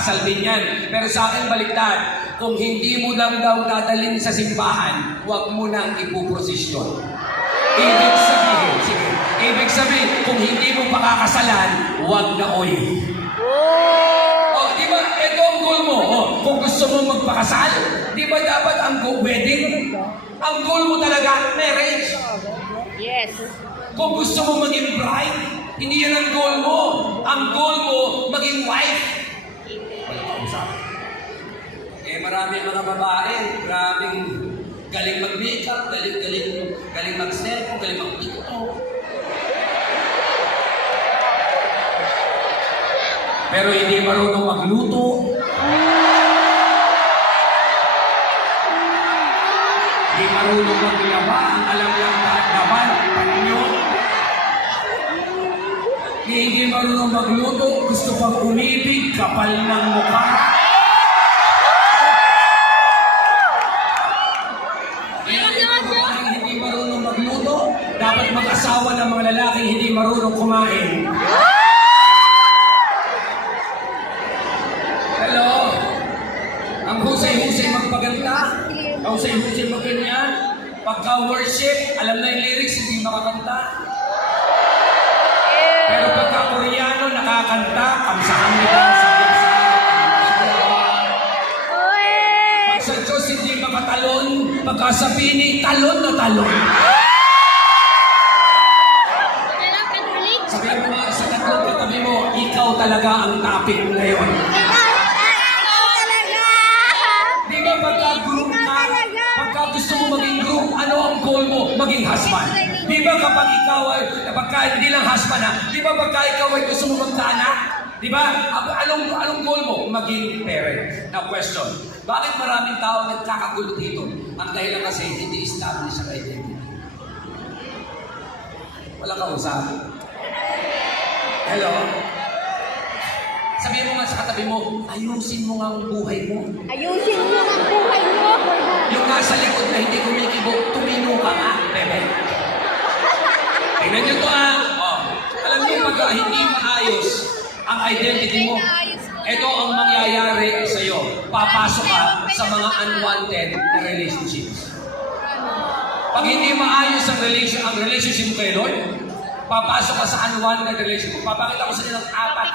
Kakasal din yan. Pero sa akin baliktad, kung hindi mo lang daw dadalhin sa simbahan, huwag mo nang ipuprosesyon. Ibig sabihin, sige, ibig sabihin, kung hindi mo pakakasalan, huwag na oy. Oh, di ba, ito ang goal mo. Oh, kung gusto mo magpakasal, di ba dapat ang wedding? Ang goal mo talaga, marriage. Yes. Kung gusto mo maging bride, hindi yan ang goal mo. Ang goal mo, maging wife. Maraming mga babae, maraming galing mag-makeup, galing mag-cellphone, galing mag-tiktok. Pero hindi marunong magluto. Hindi marunong maglaba, ang alam lang laban, panyo. Hindi marunong magluto, gusto pang umibig, kapal ng mukha. Dapat mag-asawa ng mga lalaking hindi marunong kumain. Hello? Ang husay-husay magpaganda, ang husay-husay magganyan. Pagka-worship, alam na yung lyrics, hindi makakanta. Pero pagka-Koreano, nakakanta, kamsahamnida, pag sa Diyos, hindi makatalon. Pagka sa Pini, talon na talon. Sabihan mo nga sa tatlong katabi mo, ikaw talaga ang topic ngayon. Ikaw talaga! Di ba pagka-group ka, pagka gusto mo maging group, ano ang goal mo? Maging husband. Di ba kapag ikaw ay, pagka hindi lang husband ha, di ba pagka ikaw ay gusto mo magkaanak? Di ba? Anong goal mo? Maging parent. Now question, bakit maraming tao nagkakagulo dito? Ang dahilan kasi hindi established ang identity. Walang kausap. Hello? Sabihin mo nga sa katabi mo, ayusin mo nga ang buhay mo. Ayusin mo ang buhay mo. Yung nasa likod na hindi kumikibo, tumino ka nga, bebe. Tingnan nyo to oh. Alam niyo, pag hindi maayos ang identity mo, ito ang mangyayari sa'yo. Papasok ka sa mga unwanted na relationships. Pag hindi maayos ang relationship mo kay Lord, papasok ka sa unwanted relationship. Papakita ko sa inyo ng apat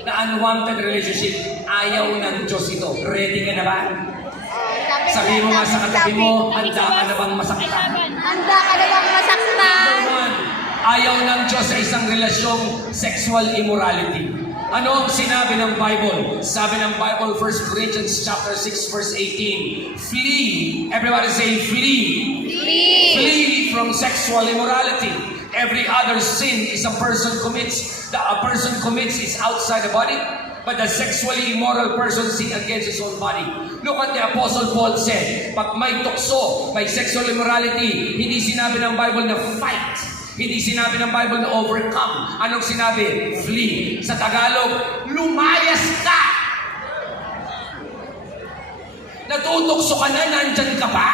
na unwanted relationship. Ayaw ng Diyos ito. Ready ka na ba? Sabihin mo nga sa katabi mo, handa ka na bang masaktan? Handa ka na bang masaktan? Ayaw ng Diyos sa isang relasyong sexual immorality. Ano ang sinabi ng Bible? Sabi ng Bible, 1 Corinthians chapter 6, verse 18. Flee. Everybody say, flee. Flee. Flee from sexual immorality. Every other sin is a person commits is outside the body, but the sexually immoral person sin against his own body. Look at the Apostle Paul said, pag may tukso, may sexual immorality, hindi sinabi ng Bible na fight. Hindi sinabi ng Bible na overcome. Anong sinabi? Flee. Sa Tagalog, lumayas ka! Natutukso ka na, nandyan ka pa?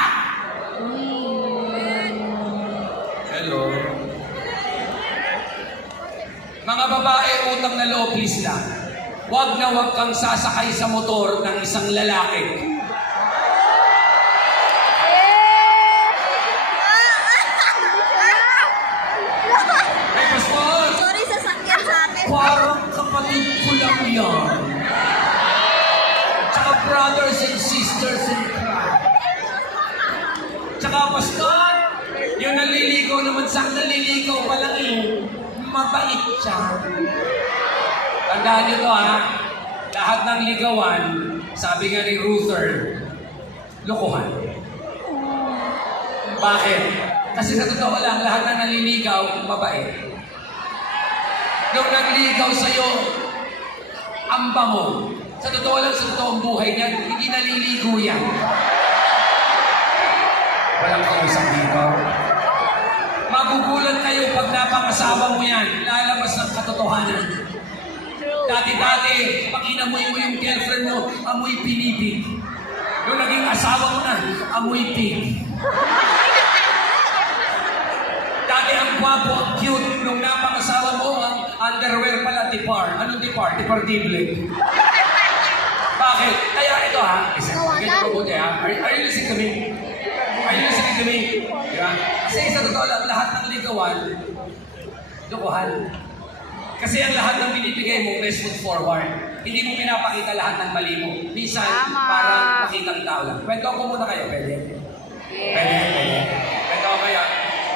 Hello? Mga babae, utang na loob, please lang. Huwag na huwag kang sasakay sa motor ng isang lalaki. Hey, Pastor! Sorry sa sakyan sa akin. Parang kapatid ko lang yan. Tsaka brothers and sisters in Christ. Tsaka Pastor, yung naliligaw naman sa akin, naliligaw pa lang mabait siya. Tandaan niyo to ha, lahat ng ligawan, sabi nga ni Ruther, lokohan. Bakit? Kasi sa totoo lang, lahat ng naliligaw, mabait. Nung nagligaw sa'yo, amba mo. Sa totoo lang, sa totoong buhay niya, hindi naliligo yan. Walang kausap dito. Magugulat kayo pag napangasawa mo yan, lalabas ng katotohanan. Dati-dati, pag inamoy mo yung girlfriend mo, amoy pinipig. Nung naging asawa mo na, amoy pig. Dati ang gwapo, ang cute. Nung napangasawa mo, ang underwear pala tipar. Anong tipar? Tipar dible. Isa, Kawalan. ganito mabuti ha. Are you listening to me? Are you listening to me? Diba? Kasi sa totoo lang, lahat ng ligawan, lokohan. Kasi ang lahat ng binibigay mo, best foot forward. Hindi mo pinapakita lahat ng mali mo. Minsan, Tama. parang makitang tao lang. Kwento ko muna kayo, pwede? Pwede. Kwento ko kayo.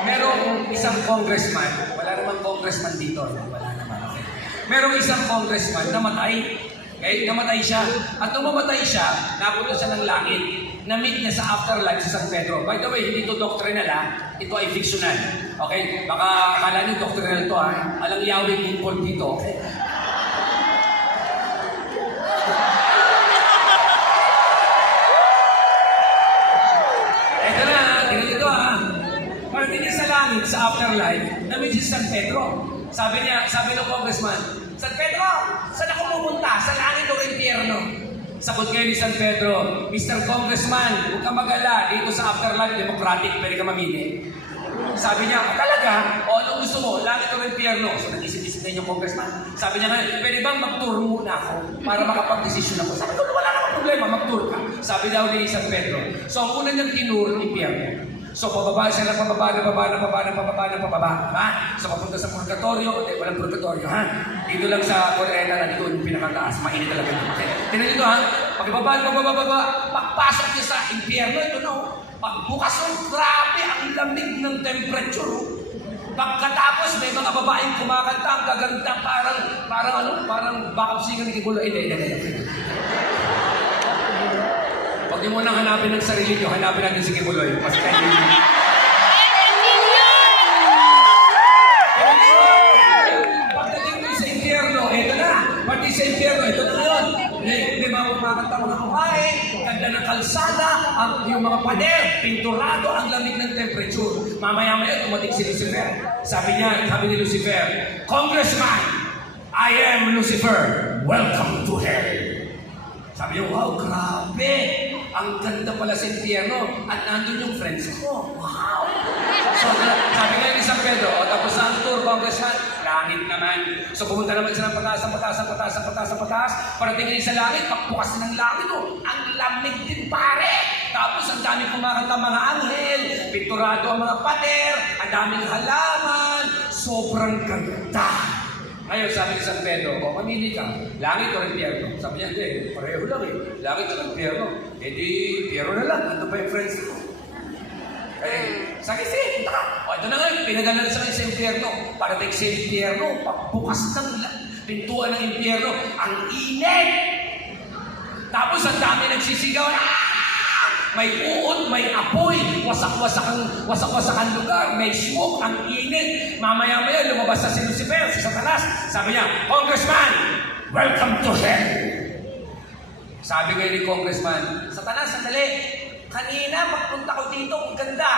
Merong isang congressman, wala namang congressman dito. Wala naman, okay. Merong isang congressman, namatay. Okay? Namatay siya. At nung mamatay siya, napunta siya ng langit. Na-meet niya sa afterlife sa San Pedro. By the way, hindi ito doctrinal ha. Ito ay fictional. Okay? Baka akala niyo doctrinal ito ha. Alang Yahweh Lincoln dito. Okay? Ito na, ganito ha. Pagdating niya sa langit, sa afterlife, na-meet siya sa San Pedro. Sabi ng congressman, San Pedro, saan ako pumunta? Sa langit o impyerno? Sagot kayo ni San Pedro, Mr. Congressman, huwag kang mag-ala. Dito sa afterlife, democratic, pwede ka mamili. Sabi niya, talaga? O anong gusto mo? Langit o impyerno? So nag-isip-isip na yung congressman. Sabi niya ngayon, pwede bang mag-tour muna ako para makapag-desisyon ako? Sabi ko, wala namang problema, mag-tour ka. Sabi daw ni San Pedro. So ang una niyang tinuro, impyerno. So pababa siya ng pababa. Ha? So papunta sa purgatorio, walang purgatorio, ha? Dito lang sa Corena na dito yung pinakataas, mainit talaga yun. Okay? Tingnan dito ha, pagbaba, pagpasok niya sa impyerno, ito no, pagbukas ng grabe, ang lamig ng temperature. Pagkatapos, may mga babaeng kumakanta, ang gaganda, parang backup singer ni Kibulo. Hindi. Huwag niyo munang hanapin ng sarili niyo, hanapin natin si Kibuloy. Mas kaya pagdating mo sa impyerno, ito na. Pati sa impyerno, ito na ngayon. May mga kumakanta mga kumae, ganda ng kalsada, yung mga pader, pinturado, ang lamig ng temperature. Mamaya-maya, tumating si Lucifer. Sabi ni Lucifer, Congressman, I am Lucifer. Welcome to hell. Sabi niya, wow, grabe. Ang ganda pala sa impyerno. At nandun yung friends ko. Wow. So, sabi nga ni San Pedro, tapos sa tour, congressman, langit naman. So, pumunta naman siya ng pataas. Parating sa langit, pagbukas ng langit, ang lamig din pare. Tapos, ang daming kumakanta mga anghel, pinturado ang mga pader, ang daming halaman, sobrang ganda. Ngayon, sabi ni San Pedro, mamili ka, langit o impyerno? Sabi niya, hindi, pareho lang eh. Langit o impyerno? Eh di, impyerno na lang. Ano pa yung friends ko? Sige, punta ka. O, ito na nga, pinagana na sa impyerno. Pagdating sa impyerno, pagbukas ng pintuan ng impyerno, ang init! Tapos, ang dami nagsisigaw, may uod, may apoy, wasak-wasakan lugar, may smoke, ang init. Mamaya-maya, lumabas na si Lucifer, si Satanas. Sabi niya, Congressman, welcome to hell. Sabi ngayon ni Congressman, Satanas, sandali. Kanina, pagpunta ko dito, ang ganda.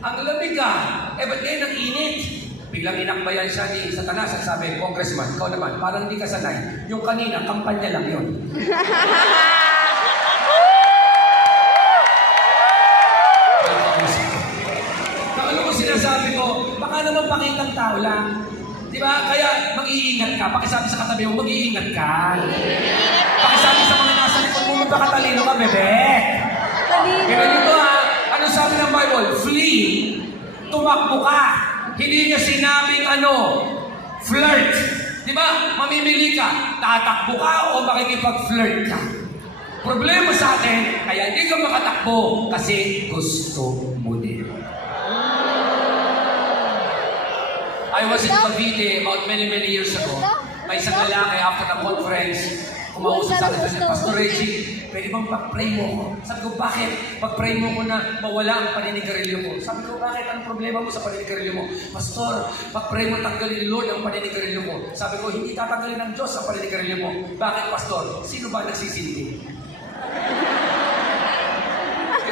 Ang lamig ka. Ba't ngayon ang init? Biglang inakbayan siya ni Satanas at sabi, Congressman, ikaw naman, parang hindi ka sanay. Yung kanina, kampanya lang yun. Sinasabi ko, baka naman pakitang tao lang. Di ba? Kaya mag-iingat ka. Pakisabi sa katabi mo, mag-iingat ka. Pakisabi sa mga nasa likod mo, magkakatalino ka, bebe. Kaya dito ha, ano sabi ng Bible? Flee. Tumakbo ka. Hindi niya sinabing flirt. Di ba? Mamimili ka. Tatakbo ka o makikipag-flirt ka. Problema sa atin, kaya hindi ka makatakbo kasi gusto mo din. I was in Cavite about many years ago. May isang lalaki after the conference, kumausap sa akin, Pastor Reggie, pwede bang pag-pray mo ko? Sabi ko, bakit? Pag-pray mo ko na mawala ang paninigarilyo ko. Sabi ko, bakit? Anong problema mo sa paninigarilyo mo? Pastor, pag-pray mo tanggalin ni Lord ang paninigarilyo mo. Sabi ko, hindi tatanggalin ng Diyos ang paninigarilyo mo. Bakit, Pastor? Sino ba nagsisindi?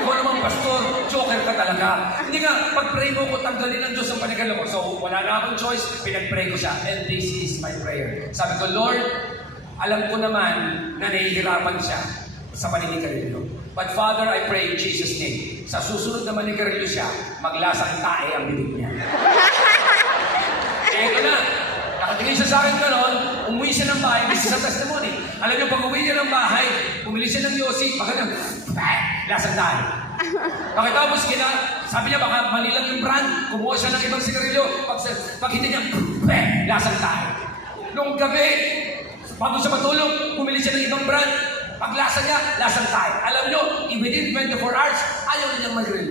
Ikaw naman, Pastor, joker ka talaga. Hindi nga, pag-pray mo ko, tanggalin ng Diyos ang paninigarilyo mo. So, wala na akong choice, pinag-pray ko siya. And this is my prayer. Sabi ko, Lord, alam ko naman na nahihirapan siya sa paninigarilyo. But Father, I pray in Jesus' name, sa susunod na manigarilyo siya, maglasang tae ang bibig niya. Ito na, Nakatingin siya sa akin gano'n, umuwi siya ng bahay, bisa sa testimony. Alam niyo, pag umuwi niya ng bahay, bumili siya ng yosi, baka nang, lasang tayo. Pagkatapos sabi niya baka mali lang yung brand, kumuha siya ng ibang sigarilyo, pag hindi niya, lasang tayo. Nung gabi, bago siya matulog, bumili siya ng ibang brand, paglasa niya, lasang tayo. Alam niyo, within 24 hours, ayaw na niyang mag-grill.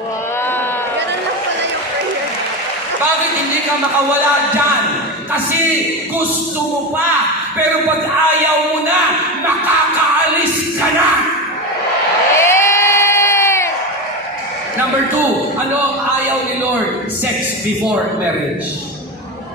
Wow. Ganun lang pala yung prayer. Bakit hindi ka makawala dyan? Kasi gusto mo pa. Pero pag ayaw mo na, makakaalis ka na. Number 2, ano ang ayaw ni Lord? Sex before marriage.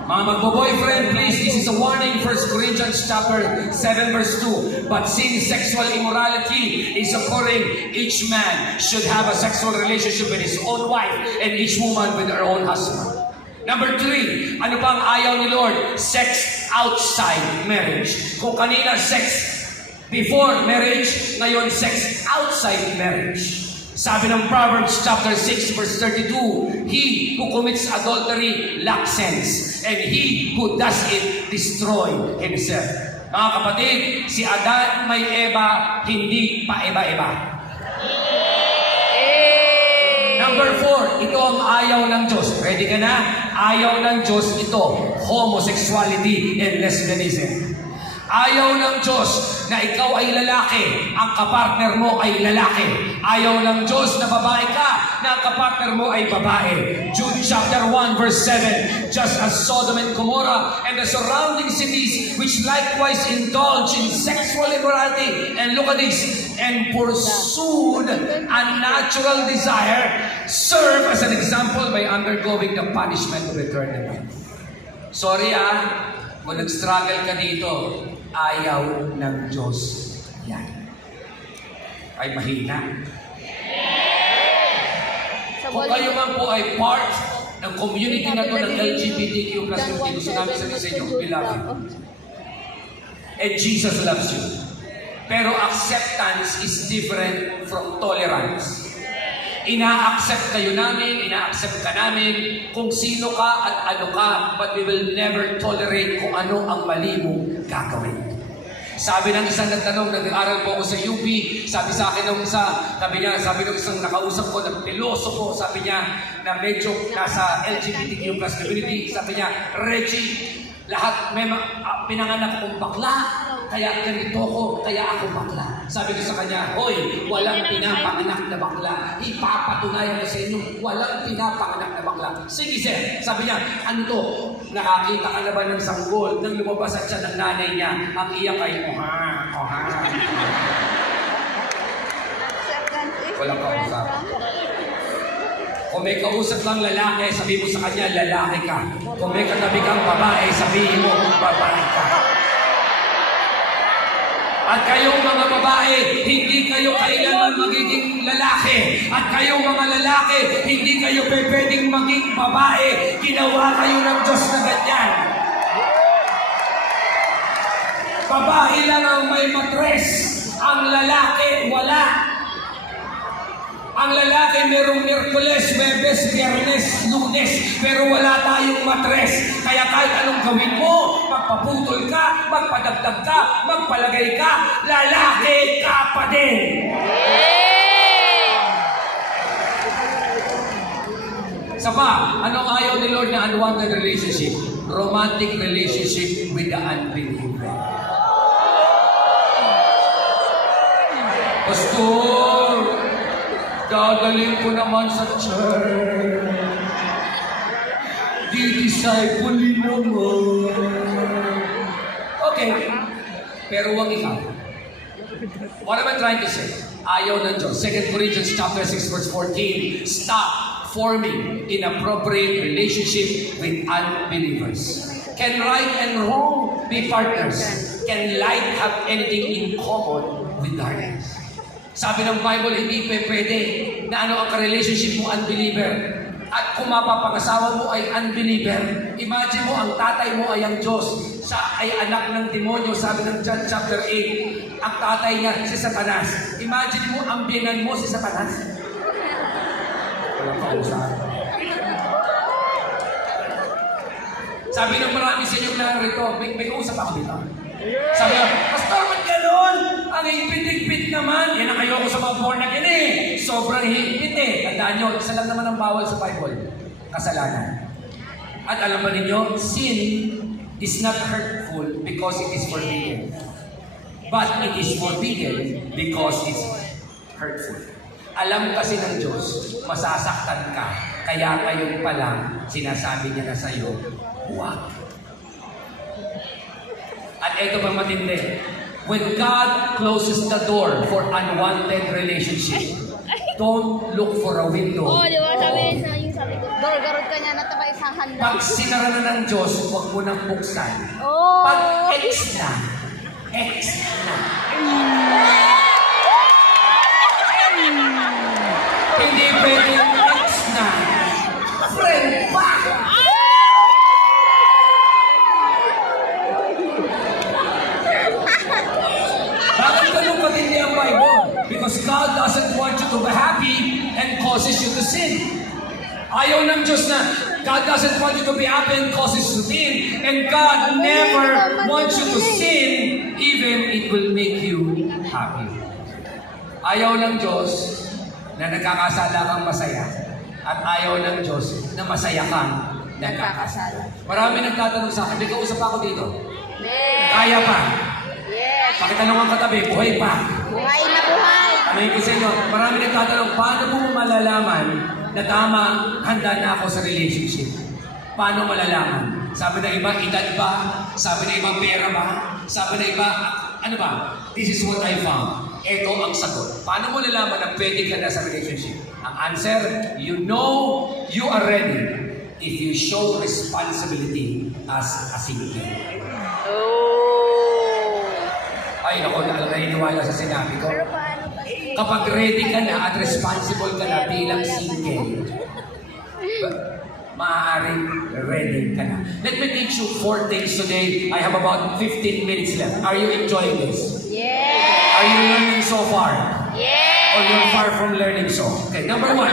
Mga magbo-boyfriend, please, this is a warning. 1 Corinthians chapter 7 verse 2. But since sexual immorality is occurring, each man should have a sexual relationship with his own wife and each woman with her own husband. Number 3, ano pang ayaw ni Lord? Sex outside marriage. Kung kanina sex before marriage, ngayon sex outside marriage. Sabi ng Proverbs chapter 6 verse 32, he who commits adultery lacks sense, and he who does it destroy himself. Mga kapatid, si Adan may Eva, hindi pa Eva-Eva. Number 4, ito ang ayaw ng Diyos. Ready ka na? Ayaw ng Diyos ito, homosexuality and lesbianism. Ayaw ng Diyos na ikaw ay lalaki, ang kapartner mo ay lalaki. Ayaw ng Diyos na babae ka, na ang kapartner mo ay babae. Jude chapter 1 verse 7, just as Sodom and Gomorrah and the surrounding cities which likewise indulge in sexual immorality, and look at this, and pursued unnatural desire, serve as an example by undergoing the punishment of eternity. Sorry kung nag-struggle ka dito, ayaw ng Diyos yan. Ay mahina. Kung kayo man po ay part ng community na to ng LGBTQ plus community, gusto namin sabihin sa inyo, we love you. And Jesus loves you. Pero acceptance is different from tolerance. Ina-accept kayo namin, ina-accept ka namin kung sino ka at ano ka, but we will never tolerate kung ano ang mali mong gagawin. Sabi ng isang nagtanong, nag-aaral po ako sa UP, sabi sa akin ng isa, sabi ng isang nakausap ko, nagpiloso ko, sabi niya, na medyo nasa LGBTQ plus community, sabi niya, Reggie, lahat may pinanganak kong bakla, kaya ganito ko, kaya ako bakla. Sabi ko sa kanya, hoy, walang pinapanganak na bakla. Ipapatunayan ko sa inyo, walang pinapanganak na bakla. Sige sir, sabi niya, ano to? Nakakita ka na ba ng sanggol nang lumabas at siya ng nanay niya? Ang iyak ay, oha. Walang kausap. Kung may kausap lang lalaki, sabihin mo sa kanya, lalaki ka. Kung may katabi kang babae, sabihin mo, babae ka. At kayong mga babae, hindi kayo kailanman magiging lalaki. At kayong mga lalaki, hindi kayo pwedeng maging babae. Ginawa kayo ng Diyos na ganyan. Babae lang ang may matres. Ang lalaki, wala. Ang lalaki merong Miyerkules, Webes, Biyernes, Lunes, pero wala tayong matres. Kaya kahit anong gawin mo, magpaputol ka, magpadagdag ka, magpalagay ka, lalaki ka pa din. Isa pa, anong ayaw ni Lord na unwanted relationship? Romantic relationship with the unbeliever. Pastor, gagaling ko naman sa church. Di-disciple naman. Okay. Pero huwag ikaw. What am I trying to say? Ayaw ng Diyos. 2 Corinthians chapter 6 verse 14. Stop forming inappropriate relationship with unbelievers. Can right and wrong be partners? Can light have anything in common with darkness? Sabi ng Bible, hindi pwede na ano ang ka-relationship mo unbeliever. At kung mapapangasawa mo ay unbeliever, imagine mo ang tatay mo ay ang Diyos. Siya ay anak ng demonyo, sabi ng John chapter 8. Ang tatay niya si Satanas. Imagine mo ang binan mo si Satanas. Walang kausap. Sabi ng marami sa inyong narito, may kausap ako dito. Sabi ko, Pastor, ba't gano'n? Ang higpit-higpit naman. Yan ang ayoko sa mga born again eh. Sobrang higpit eh. Tandaan nyo, isa lang naman ang bawal sa Bible. Kasalanan. At alam ba ninyo, sin is not hurtful because it is forbidden. But it is forbidden because it's hurtful. Alam kasi ng Diyos, masasaktan ka. Kaya ngayon pa lang, sinasabi niya na sa'yo, huwag. At ito pang matindi. When God closes the door for unwanted relationship, don't look for a window. Oo, di ba? Sabi ko, gargarod ka niya na ito isang handa. Pag sinara na ng Diyos, huwag mo nang buksan. Oo. Pag X na. Hindi pwedeng X na. Friend pa! Bakit ganun katindi ang Bible? Because God doesn't want you to be happy and causes you to sin. Ayaw ng Diyos na God doesn't want you to be happy and causes you to sin. And God never wants you to sin even it will make you happy. Ayaw ng Diyos na nagkakasala kang masaya. At ayaw ng Diyos na masaya kang nagkakasala. Marami nagtatanong sa akin, may kausap ako dito. Kaya pa. Yes. Pakitanong ang katabi, buhay pa. Buhay na buhay. Ano yung isa nyo? Marami nagtatanong, paano mo malalaman na tama, handa na ako sa relationship? Paano malalaman? Sabi ng iba, edad ba? Sabi ng iba, pera ba? Sabi ng iba, ano ba? This is what I found. Ito ang sagot. Paano mo nalaman na pwede ka na sa relationship? Ang answer, you know you are ready if you show responsibility as a single. Ay, naku, naniniwala sa sinabi ko. Pero paano ba? Kapag ready ka na at responsible ka na bilang single, maaaring ready ka na. Let me teach you 4 things today. I have about 15 minutes left. Are you enjoying this? Yes. Are you learning so far? Yes. Or you're far from learning so? Okay, number 1.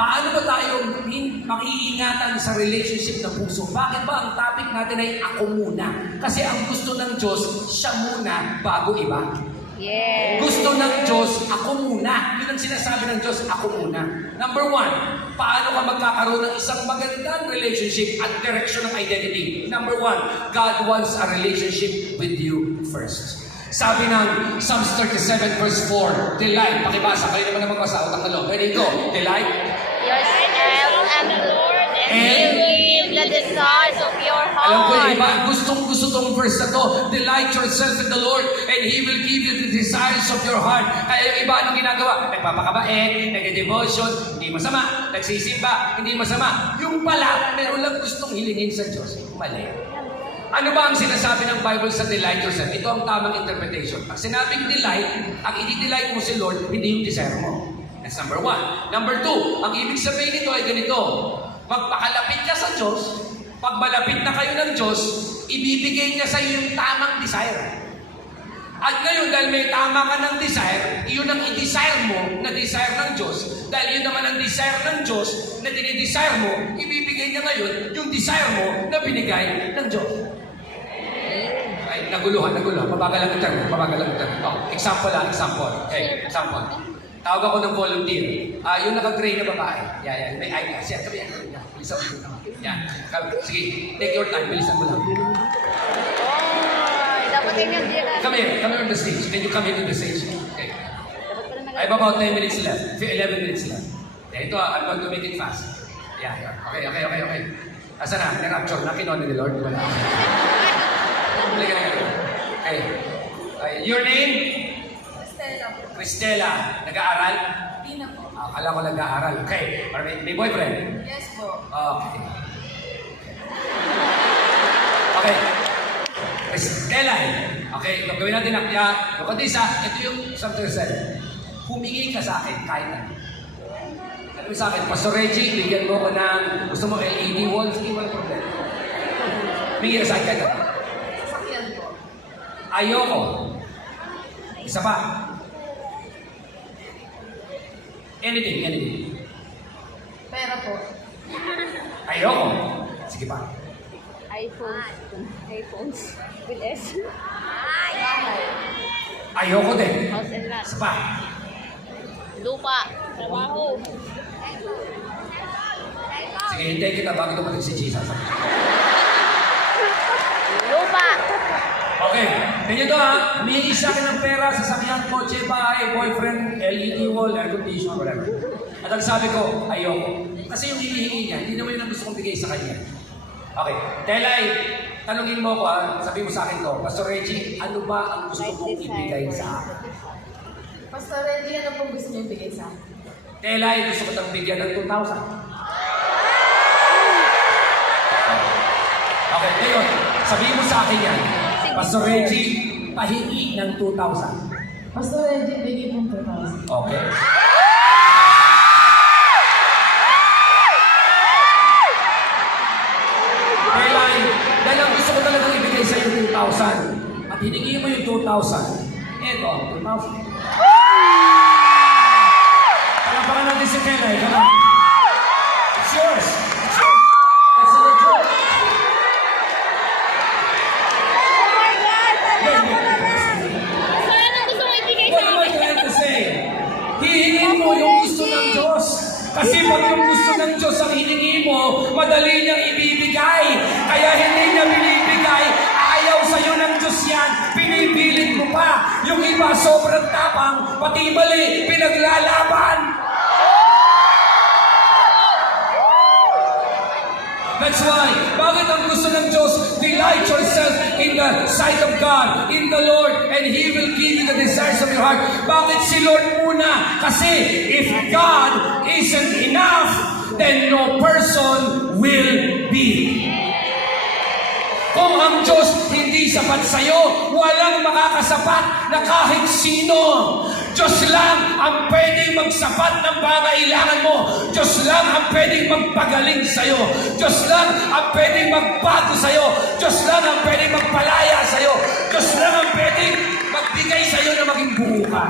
Paano ba tayo makiingatan sa relationship ng puso? Bakit ba ang topic natin ay ako muna? Kasi ang gusto ng Diyos, siya muna bago iba. Yes. Gusto ng Diyos, ako muna. Yun ang sinasabi ng Diyos, ako muna. Number 1, paano ka magkakaroon ng isang magandang relationship at direction ng identity? Number 1, God wants a relationship with you first. Sabi ng Psalms 37 verse 4, delight. Pakibasa, kayo naman na magbasa. Utang na loob. Ready, go. Delight. Yourself and the Lord, and He will give the desires of your heart. Alam ko yung iba, gustong-gusto tong verse na to. Delight yourself in the Lord, and He will give you the desires of your heart. Kaya yung iba, anong ginagawa? Nagpapakabain, nag-devotion, hindi masama. Nagsisimba, hindi masama. Yung pala, meron lang gustong hilingin sa Diyos. Mali. Ano ba ang sinasabi ng Bible sa delight yourself? Ito ang tamang interpretation. Pag sinabing delight, ang i-delight mo si Lord, hindi yung desire mo. That's number 1. Number 2, ang ibig sabihin nito ay ganito. Magpakalapit ka sa Diyos, pag malapit na kayo ng Diyos, ibibigay niya sa iyo yung tamang desire. At ngayon, dahil may tama ka ng desire, iyon ang i-desire mo na desire ng Diyos. Dahil yun naman ang desire ng Diyos na dinidesire mo, ibibigay niya ngayon yung desire mo na binigay ng Diyos. Ay, naguluhan. Mabagal ang term. Oh, example. Okay, example. Tawag ako ng volunteer. Yung naka-gray na babae. Yan. May eyeglass. Yan, kami yan. Bilisan mo. Yan. Sige, take your time. Bilisan mo lang. Dapat yung Come here on the stage. Can you come here to the stage? Okay. I have about 10 minutes left. 11 minutes left. Ito, I'm going to make it fast. Yeah. Okay. Asa na? Na-capture? Nakinon ni the Lord? Wala. Okay. Your name? Cristela. Nag-aaral? Hindi na po. Akala ko nag-aaral. Okay. May boyfriend? Yes po. Okay. Okay. Cristela. Okay. Gawin natin ang look at this, ito yung something said. Humingi ka sa akin kahit ano. Sabi sa akin, Pastor Reggie, bigyan mo ko ng gusto mo LED walls, hindi walang problema. Humingi ka sa akin kahit ano. Sasakyan po. Ayoko. Isa pa. Anything. Pera po. Ayoko. Sige pa. iPhones with S. Ayoko din. House and lot. Isa pa. Lupa. Trabaho. Sige, hintayin kita bago dumating si Jesus. Lupa. Okay, ganyan to ha. Humihingi sa akin ng pera, sasakyan, kotse, bahay, boyfriend, LED wall, air conditioner, whatever. At ang sabi ko, ayoko. Kasi yung hinihingi niya, hindi naman yun ang gusto kong bigay sa kanya. Okay, Telay, tanungin mo ko ha, sabi mo sa akin to, Pastor Reggie, ano ba ang gusto mong ibigay sa akin? Pastor Reggie, ano pong gusto niyo ibigay sa akin? Telay, gusto ko tang bigyan ng 2,000. Okay, ngayon, sabihin mo sa akin yan, Pastor Reggie, pahingi ng 2,000. Pastor Reggie, bigay pong 2,000. Okay. Telay, dahil ang gusto ko talagang ibigay sa iyo 2,000 at hiningi mo yung 2,000, eto ang 2,000. Palapakan natin si Telay, come on. It's yours. It's yours. That's not a joke. So, anong gusto mo ibigay What sa am I akin? trying to say? Hihingin mo yung gusto ng Diyos. Kasi pag yung gusto ng Diyos ang hiningi mo, madali niyang ibibigay. Kaya hindi niya binibigay, ayaw sa'yo ng Diyos yan, pinipilit mo pa. Yung iba sobrang tapang, pati mali, pinaglalaban. That's why, bakit ang gusto ng Diyos, delight yourself in the sight of God, in the Lord, and He will give you the desires of your heart. Bakit si Lord muna? Kasi if God isn't enough, then no person will be. Kung ang Diyos hindi sapat sa'yo, walang makakasapat na kahit sino. Diyos lang ang pwedeng magsapat ng pangailangan mo. Diyos lang ang pwedeng magpagaling sa'yo. Diyos lang ang pwedeng magbago sa'yo. Diyos lang ang pwedeng magpalaya sa'yo. Diyos lang ang pwedeng magbigay sa'yo na maging buo ka.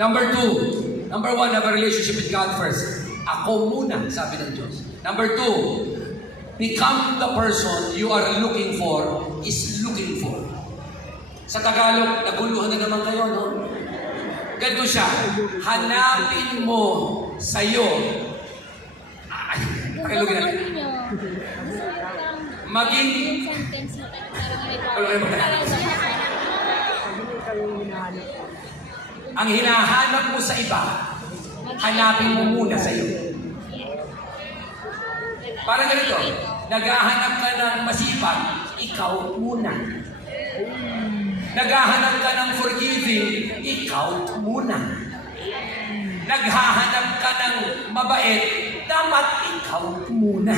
Number 2. Number 1, have a relationship with God first. Ako muna, sabi ng Diyos. Number 2, become the person you are looking for is looking for. Sa Tagalog, naguluhan na naman kayo, no? Ganito siya, hanapin mo sa'yo. Ay, pakilugin natin. Maging... Ang hinahanap mo sa iba, hanapin mo muna sa'yo. Parang ganito, naghahanap ka ng masipag, ikaw muna. Naghahanap ka ng forgiving, ikaw muna. Naghahanap ka ng mabait, dapat ikaw muna.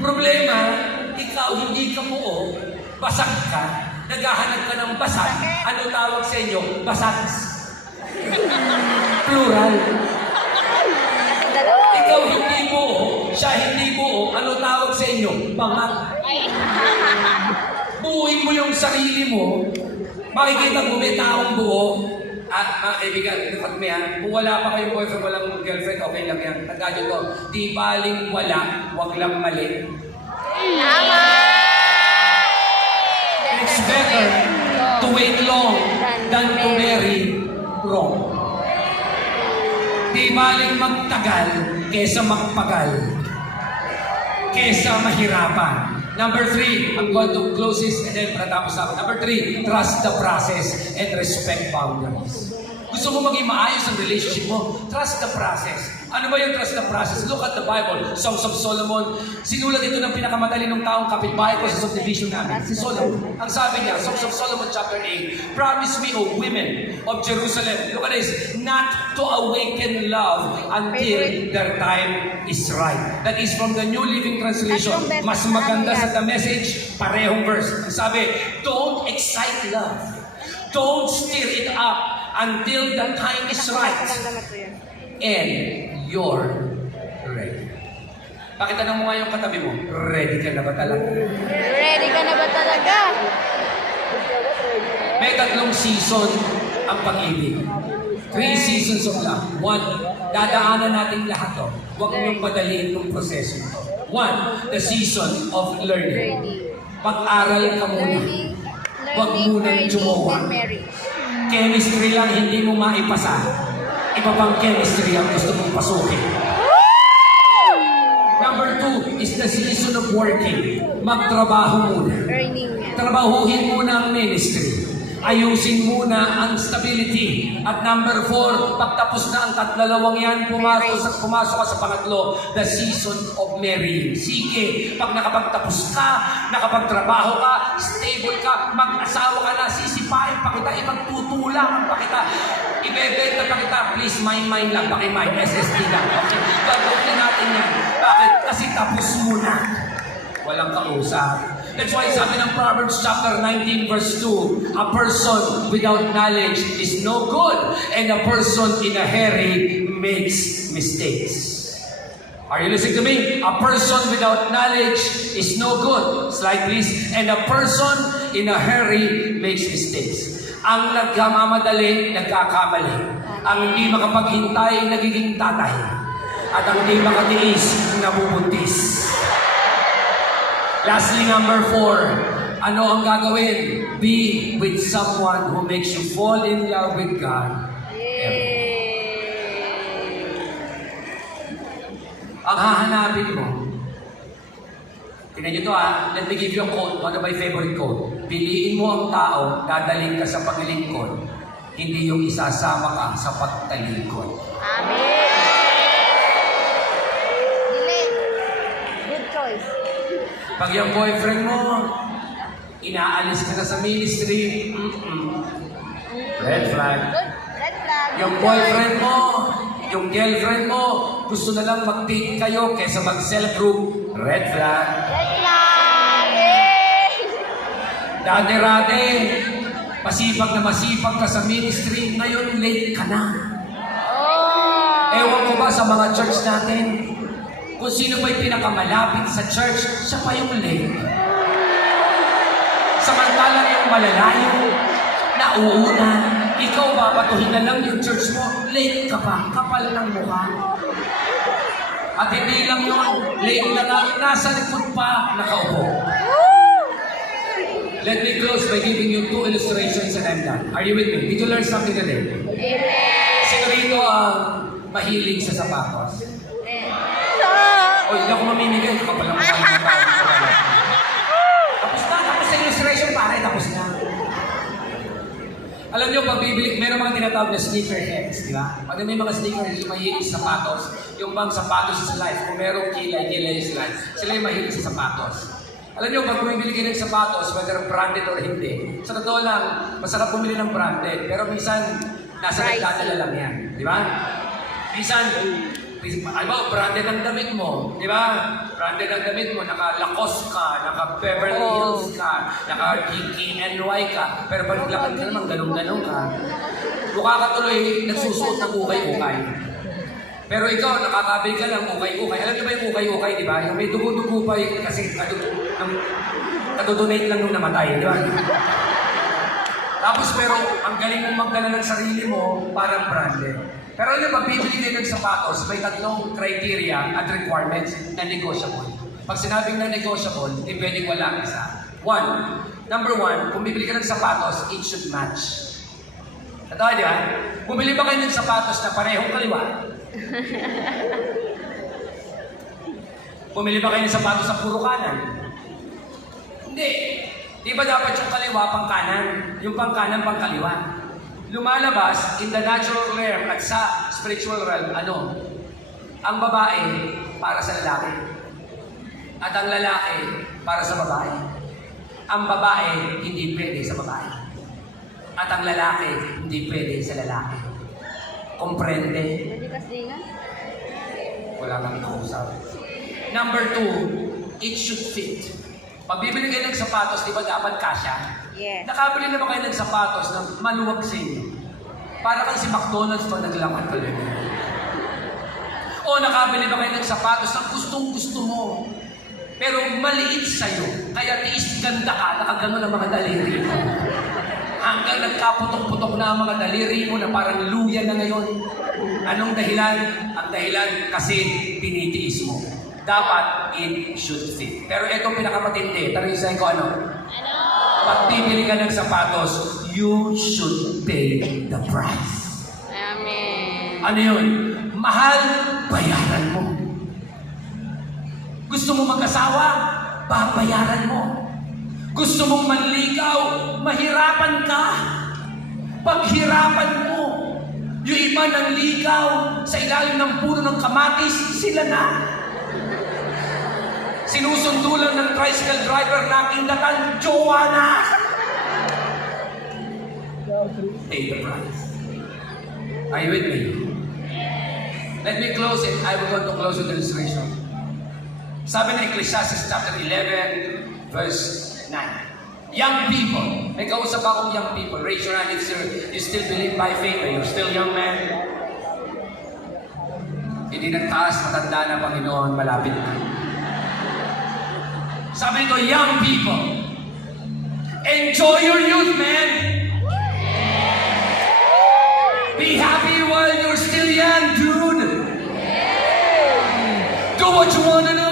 Problema, ikaw hindi ka buo, basag ka, naghahanap ka ng basag, ano tawag sa inyo? Basags. Plural. Ikaw hindi buo, siya hindi buo, ano tawag sa inyo? Bangag. Buuin mo yung sarili mo, makikita mo may taong buo, at mga kaibigan, pag may kung wala pa kayong boyfriend, walang girlfriend, okay lang yan. Tandaan nyo to, di baling wala, wag lang mali. Tama! It's better to wait long than to marry wrong. Di baling magtagal kesa magpagal, kesa mahirapan. Number 3, I'm going to close this and then pratapos ako. Number 3, trust the process and respect boundaries. Gusto mo maging maayos ang relationship mo? Trust the process. Ano ba yung trust the process? Look at the Bible. Songs of Solomon. Sinulat ito ng pinakamadali ng taong kapitbahay ko sa subdivision namin. Si Solomon. Ang sabi niya, Songs of Solomon chapter 8, promise me, O women of Jerusalem, look at this, not to awaken love until their time is right. That is from the New Living Translation. Mas maganda sa The Message, parehong verse. Ang sabi, don't excite love. Don't stir it up until the time is right. And you're ready. Pakitanong mo nga yung katabi mo, ready ka na ba talaga? Ready ka na ba talaga? May 3 season ang pag-ibig. 3 seasons of love. 1, dadaanan natin lahat to. Huwag niyong padaliin ng proseso ito. One, the season of learning. Learning. Pag-aral ka muna. Learning. Huwag munang jumawa. and marriage. Chemistry lang hindi mo maipasa. Iba pang chemistry ang gusto mong pasukin. Number 2 is the season of working. Magtrabaho muna. Earning yan. Trabahuhin muna ang ministry. Ayusin muna ang stability. At number 4, pagtapos na ang tatlalawang yan, pumasok ka sa pangatlo, the season of marrying. Sige, pag nakapagtapos ka, nakapagtrabaho ka, stable ka, mag-asawa ka na, sisipain pa kita, ipagtutulang pa kita, ibebenta pa kita, please, mine lang, paki-mine, SSD lang. Okay, gagawin natin yan. Bakit? Kasi tapos muna. Walang kausap. That's why sabi ng Proverbs chapter 19 verse 2, a person without knowledge is no good, and a person in a hurry makes mistakes. Are you listening to me? A person without knowledge is no good. Slide please. And a person in a hurry makes mistakes. Ang nagkamamadali, nagkakamali. Ang hindi makapaghintay, nagiging tatay. At ang hindi makatiis, nabubuntis. Lastly, number 4, ano ang gagawin? Be with someone who makes you fall in love with God. Ang hahanapin mo, tingnan nyo ito let me give you a quote, one of my favorite quote. Piliin mo ang tao, dadaling ka sa paglingkod, hindi yung isasama ka sa pagtalikod. Amen. Delay. Good choice. Pag yung boyfriend mo, inaalis ka na sa ministry, red flag. Good. Red flag. Yung boyfriend mo, yung girlfriend mo, gusto na lang mag-date kayo kaysa mag-cell group, red flag. Red flag. Yay! Dati-rate, masipag na masipag ka sa ministry, ngayon late ka na. Oh. Ewan ko ba sa mga church natin, kung sino ba'y pinakamalapit sa church, siya pa yung late. Samantalang yung malalayo, nauuna, ikaw babatuhin na lang yung church mo, late ka pa, kapal ng mukha. At hindi lang yun, late na nga, nasa likod pa, nakaupo. Let me close by giving you 2 illustrations and I'm done. Are you with me? Did you learn something today? Amen. Sino rito ang mahilig sa sapatos? Oy, hindi ako mamimigay. Ito ka pala Tapos sa illustration, pare, tapos na. Alam niyo, pag bibili, meron mga tinatawag na sneakerheads, di ba? Pag may mga sneakerheads, yung mahilig sa sapatos, yung bang sapatos is life, kung merong kilay is life, sila yung mahilig sa sapatos. Alam niyo, pag bumibili kayo ng sapatos, whether branded or hindi, sa totoo lang, masarap bumili ng branded, pero minsan, nasa nagdadala lang yan, di ba? Minsan, branded ang damit mo, di ba? Branded ang damit mo, naka-Lacoste ka, naka-Beverly Hills ka, naka-KNY ka, pero pag naglakad ka naman, ganun-ganun ka. Mukha ka tuloy, nagsusuot ng ukay-ukay. Pero ikaw, nakakabay ka ng ukay-ukay. Alam niyo ba yung ukay-ukay, di ba? Yung may dugo-dugo pa kasi kadodonate lang nung namatay, di ba? Tapos pero, ang galing mong magdala ng sarili mo, parang branded. Pero yung pag bibili kayo ng sapatos, may 3 criteria at requirements na negotiable. Pag sinabing na negotiable, hindi pwedeng wala isa. Number 1, kung bibili ka ng sapatos, it should match. Totoo, di ba? Bumili ba kayo ng sapatos na parehong kaliwa? Bumili ba kayo ng sapatos na puro kanan? Hindi. Di ba dapat yung kaliwa pang kanan? Yung pang kanan pang kaliwa? Lumalabas in the natural realm at sa spiritual realm, ang babae para sa lalaki. At ang lalaki para sa babae. Ang babae hindi pwede sa babae. At ang lalaki hindi pwede sa lalaki. Komprende? Pwede kasi nga? Wala kang kausap. Number 2, it should fit. Pag bibili kayo ng sapatos, di ba dapat kasya? Yes. Nakabili na ba kayo ng sapatos na maluwag sa inyo? Para kang si McDonald's pag naglaman ka lang. O nakabili ba kayo ng sapatos na gustong-gusto mo? Pero maliit sa'yo. Kaya tiis ganda ka, nakagano ang mga daliri mo. Hanggang nagkaputok-putok na ang mga daliri mo na parang luya na ngayon. Anong dahilan? Ang dahilan kasi tinitiis mo. dapat it should fit. Pero itong pinakamatindi, tanongin ko ano? Ano? Pag bibili ka ng sapatos, you should pay the price. Amen. Ano yun? Mahal, bayaran mo. Gusto mo mag-asawa? Babayaran mo. Gusto mong manligaw? Mahirapan ka. Paghirapan mo. Yung iba nang ligaw sa ilalim ng puno ng kamatis, sila na. Sinusundo lang ng tricycle driver na kindatan, jowa na. Pay the price. Are you with me? Let me close it. I will going to close with the illustration. Sabi ng Ecclesiastes chapter 11, verse 9. Young people. May kausap akong young people. Raise your hand if you still believe by faith. You're still young man. Hindi nagtaas, matanda na Panginoon, malapit na. Sabi nito, young people. Enjoy your youth, man. Be happy while you're still young, dude. Do what you want to do.